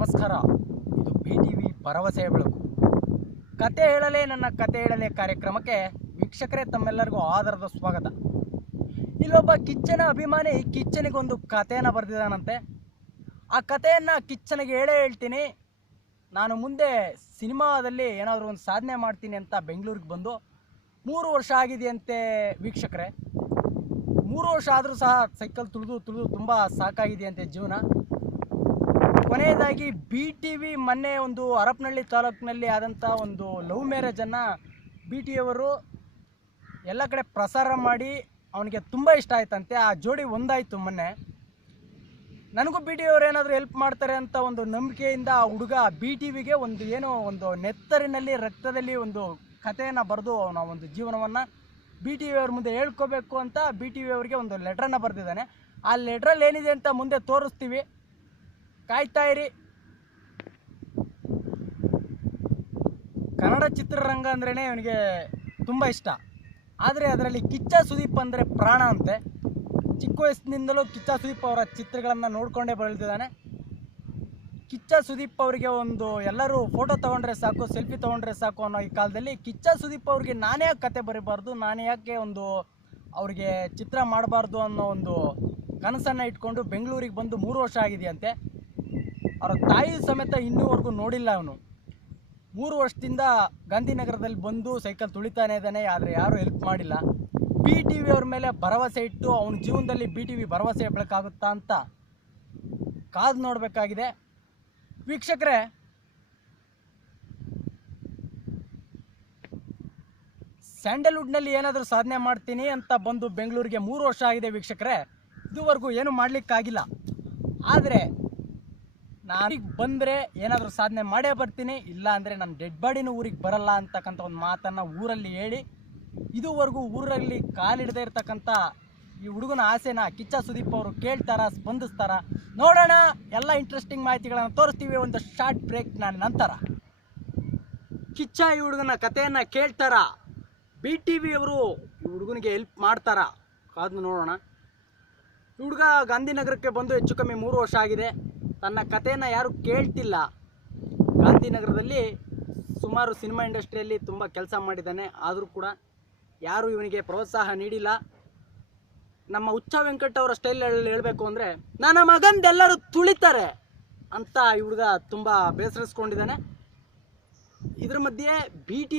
ನಮಸ್ಕಾರ. ಇದು BTV ಭರವಸೆಯ ಬೆಳಕು. ಕತೆ ಹೇಳಲೇ ನನ್ನ ಕತೆ ಹೇಳಲೇ ಕಾರ್ಯಕ್ರಮಕ್ಕೆ ವೀಕ್ಷಕರೇ ತಮ್ಮೆಲ್ಲರಿಗೂ ಆದರದ ಸ್ವಾಗತ. ಇಲ್ಲೊಬ್ಬ ಕಿಚ್ಚನ ಅಭಿಮಾನಿ ಕಿಚ್ಚನಿಗೊಂದು ಕಥೆಯನ್ನು ಬರೆದಿದ್ದಾನಂತೆ. ಆ ಕಥೆಯನ್ನು ಕಿಚ್ಚನಿಗೆ ಹೇಳ್ತೀನಿ. ನಾನು ಮುಂದೆ ಸಿನಿಮಾದಲ್ಲಿ ಏನಾದರೂ ಒಂದು ಸಾಧನೆ ಮಾಡ್ತೀನಿ ಅಂತ ಬೆಂಗಳೂರಿಗೆ ಬಂದು 3 ವರ್ಷ ಆಗಿದೆಯಂತೆ ವೀಕ್ಷಕರೇ. 3 ವರ್ಷ ಆದರೂ ಸಹ ಸೈಕಲ್ ತುಳಿದು ತುಂಬ ಸಾಕಾಗಿದೆಯಂತೆ ಜೀವನ. ಕೊನೆಯದಾಗಿ BTV ಮೊನ್ನೆ ಒಂದು ಹರಪನಹಳ್ಳಿ ತಾಲೂಕಿನಲ್ಲಿ ಆದಂಥ ಒಂದು ಲವ್ ಮ್ಯಾರೇಜನ್ನು BTV ಅವರು ಎಲ್ಲ ಕಡೆ ಪ್ರಸಾರ ಮಾಡಿ ಅವನಿಗೆ ತುಂಬ ಇಷ್ಟ ಆಯ್ತಂತೆ. ಆ ಜೋಡಿ ಒಂದಾಯಿತು ಮೊನ್ನೆ. ನನಗೂ BTV ಅವರು ಏನಾದರೂ ಹೆಲ್ಪ್ ಮಾಡ್ತಾರೆ ಅಂತ ಒಂದು ನಂಬಿಕೆಯಿಂದ ಆ ಹುಡುಗ BTVಗೆ ಒಂದು ನೆತ್ತರಿನಲ್ಲಿ ರಕ್ತದಲ್ಲಿ ಒಂದು ಕಥೆಯನ್ನು ಬರೆದು ಅವನ ಒಂದು ಜೀವನವನ್ನು BTV ಅವ್ರ ಮುಂದೆ ಹೇಳ್ಕೋಬೇಕು ಅಂತ BTV ಅವರಿಗೆ ಒಂದು ಲೆಟ್ರನ್ನು ಬರೆದಿದ್ದಾನೆ. ಆ ಲೆಟ್ರಲ್ಲಿ ಏನಿದೆ ಅಂತ ಮುಂದೆ ತೋರಿಸ್ತೀವಿ, ಕಾಯ್ತಾ ಇರಿ. ಕನ್ನಡ ಚಿತ್ರರಂಗ ಅಂದ್ರೇ ಅವನಿಗೆ ತುಂಬ ಇಷ್ಟ. ಆದರೆ ಅದರಲ್ಲಿ ಕಿಚ್ಚ ಸುದೀಪ್ ಅಂದರೆ ಪ್ರಾಣ ಅಂತೆ. ಚಿಕ್ಕ ವಯಸ್ಸಿನಿಂದಲೂ ಕಿಚ್ಚ ಸುದೀಪ್ ಅವರ ಚಿತ್ರಗಳನ್ನು ನೋಡಿಕೊಂಡೇ ಬೆಳೆದಿದ್ದಾನೆ. ಕಿಚ್ಚ ಸುದೀಪ್ ಅವರಿಗೆ ಎಲ್ಲರೂ ಫೋಟೋ ತೊಗೊಂಡ್ರೆ ಸಾಕು, ಸೆಲ್ಫಿ ತೊಗೊಂಡ್ರೆ ಸಾಕು ಅನ್ನೋ ಈ ಕಾಲದಲ್ಲಿ ಕಿಚ್ಚ ಸುದೀಪ್ ಅವರಿಗೆ ನಾನೇ ಯಾಕೆ ಕತೆ ಬರೀಬಾರ್ದು, ನಾನೇ ಯಾಕೆ ಅವ್ರಿಗೆ ಚಿತ್ರ ಮಾಡಬಾರ್ದು ಅನ್ನೋ ಒಂದು ಕನಸನ್ನು ಇಟ್ಕೊಂಡು ಬೆಂಗಳೂರಿಗೆ ಬಂದು 3 ವರ್ಷ ಆಗಿದೆಯಂತೆ. ಅವರ ತಾಯಿ ಸಮೇತ ಇನ್ನೂವರೆಗೂ ನೋಡಿಲ್ಲ ಅವನು. 3 ವರ್ಷದಿಂದ ಗಾಂಧಿನಗರದಲ್ಲಿ ಬಂದು ಸೈಕಲ್ ತುಳಿತಾನೆ ಇದ್ದಾನೆ, ಆದರೆ ಯಾರೂ ಹೆಲ್ಪ್ ಮಾಡಿಲ್ಲ. BTV ಅವ್ರ ಮೇಲೆ ಭರವಸೆ ಇಟ್ಟು ಅವನ ಜೀವನದಲ್ಲಿ BTV ಭರವಸೆ ಬೆಳಕಾಗುತ್ತಾ ಅಂತ ಕಾದು ನೋಡಬೇಕಾಗಿದೆ. ವೀಕ್ಷಕರೇ, ಸ್ಯಾಂಡಲ್ವುಡ್ನಲ್ಲಿ ಏನಾದರೂ ಸಾಧನೆ ಮಾಡ್ತೀನಿ ಅಂತ ಬಂದು ಬೆಂಗಳೂರಿಗೆ 3 ವರ್ಷ ಆಗಿದೆ ವೀಕ್ಷಕರೇ. ಇದುವರೆಗೂ ಏನು ಮಾಡಲಿಕ್ಕಾಗಿಲ್ಲ. ಆದರೆ ನಾನೀಗ ಬಂದರೆ ಏನಾದರೂ ಸಾಧನೆ ಮಾಡೇ ಬರ್ತೀನಿ, ಇಲ್ಲ ಅಂದರೆ ನನ್ನ ಡೆಡ್ ಬಾಡಿನೂ ಊರಿಗೆ ಬರಲ್ಲ ಅಂತಕ್ಕಂಥ ಒಂದು ಮಾತನ್ನು ಊರಲ್ಲಿ ಹೇಳಿ ಇದುವರೆಗೂ ಊರಲ್ಲಿ ಕಾಲಿಡದೇ ಇರ್ತಕ್ಕಂಥ ಈ ಹುಡುಗನ ಆಸೆನ ಕಿಚ್ಚ ಸುದೀಪ್ ಅವರು ಕೇಳ್ತಾರ, ಸ್ಪಂದಿಸ್ತಾರ? ನೋಡೋಣ. ಎಲ್ಲ ಇಂಟ್ರೆಸ್ಟಿಂಗ್ ಮಾಹಿತಿಗಳನ್ನು ತೋರಿಸ್ತೀವಿ ಒಂದು ಶಾರ್ಟ್ ಬ್ರೇಕ್ನ ನಂತರ. ಕಿಚ್ಚ ಈ ಹುಡುಗನ ಕಥೆಯನ್ನು ಕೇಳ್ತಾರ? BTV ಅವರು ಈ ಹುಡುಗನಿಗೆ ಹೆಲ್ಪ್ ಮಾಡ್ತಾರಾ? ಕಾದು ನೋಡೋಣ. ಈ ಹುಡುಗ ಗಾಂಧಿನಗರಕ್ಕೆ ಬಂದು ಹೆಚ್ಚು ಕಮ್ಮಿ 3 ವರ್ಷ ಆಗಿದೆ. ತನ್ನ ಕಥೆಯನ್ನು ಯಾರೂ ಕೇಳ್ತಿಲ್ಲ. ಗಾಂಧಿನಗರದಲ್ಲಿ ಸುಮಾರು ಸಿನಿಮಾ ಇಂಡಸ್ಟ್ರಿಯಲ್ಲಿ ತುಂಬ ಕೆಲಸ ಮಾಡಿದ್ದಾನೆ, ಆದರೂ ಕೂಡ ಯಾರೂ ಇವನಿಗೆ ಪ್ರೋತ್ಸಾಹ ನೀಡಿಲ್ಲ. ನಮ್ಮ ಹುಚ್ಚ ವೆಂಕಟ್ ಅವರ ಸ್ಟೈಲಲ್ಲಿ ಹೇಳಬೇಕು ಅಂದರೆ, ನನ್ನ ಮಗಂದೆಲ್ಲರೂ ತುಳಿತಾರೆ ಅಂತ ಈ ಹುಡುಗ ತುಂಬ ಬೇಸರಿಸ್ಕೊಂಡಿದ್ದಾನೆ. ಇದ್ರ ಮಧ್ಯೆ BTV